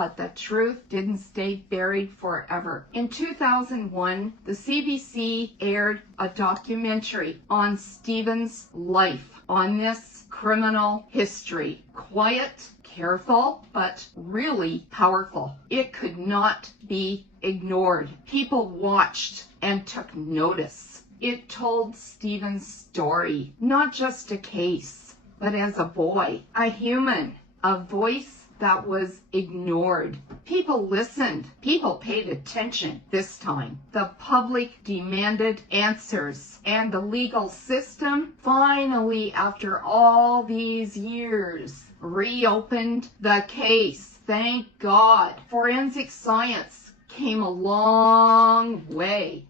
But the truth didn't stay buried forever. In 2001, the CBC aired a documentary on Stephen's life, on this criminal history. Quiet, careful, but really powerful. It could not be ignored. People watched and took notice. It told Stephen's story, not just a case, but as a boy, a human, a voice that was ignored. People listened. People paid attention this time. The public demanded answers. And the legal system, finally, after all these years, reopened the case. Thank God. Forensic science came a long way.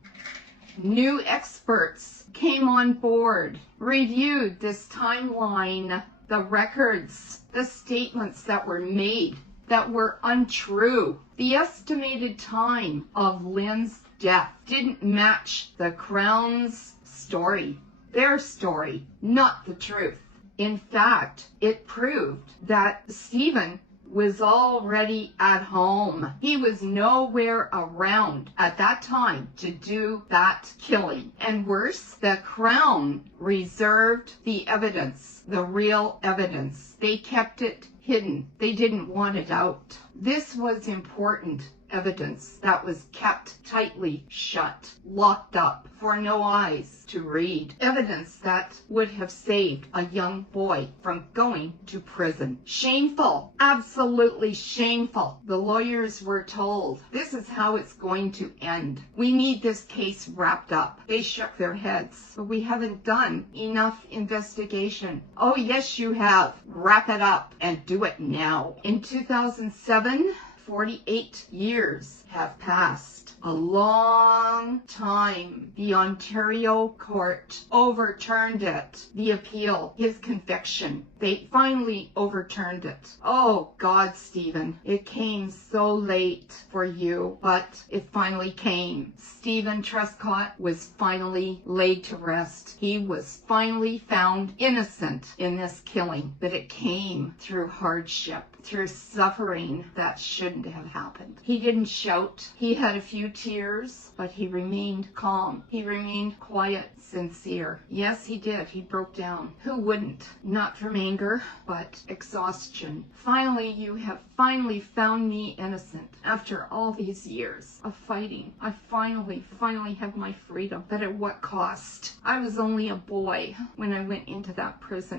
New experts came on board, reviewed this timeline, the records, the statements that were made that were untrue. The estimated time of Lynn's death didn't match the Crown's story, their story, not the truth. In fact, it proved that Stephen was already at home. He was nowhere around at that time to do that killing. And worse, the Crown reserved the evidence, the real evidence. They kept it hidden. They didn't want it out. This was important evidence that was kept tightly shut, locked up for no eyes to read. Evidence that would have saved a young boy from going to prison. Shameful, absolutely shameful. The lawyers were told, this is how it's going to end. We need this case wrapped up. They shook their heads, but we haven't done enough investigation. Oh yes, you have. Wrap it up and do it now. In 2007, 48 years have passed. A long time. The Ontario court overturned it. The appeal, his conviction. They finally overturned it. Oh God, Stephen, it came so late for you, but it finally came. Stephen Truscott was finally laid to rest. He was finally found innocent in this killing, but it came through hardship, through suffering that shouldn't have happened. He didn't shout. He had a few tears, but he remained calm. He remained quiet, sincere. Yes, he did. He broke down. Who wouldn't? Not from anger, but exhaustion. Finally, you have finally found me innocent. After all these years of fighting, I finally have my freedom. But at what cost? I was only a boy when I went into that prison.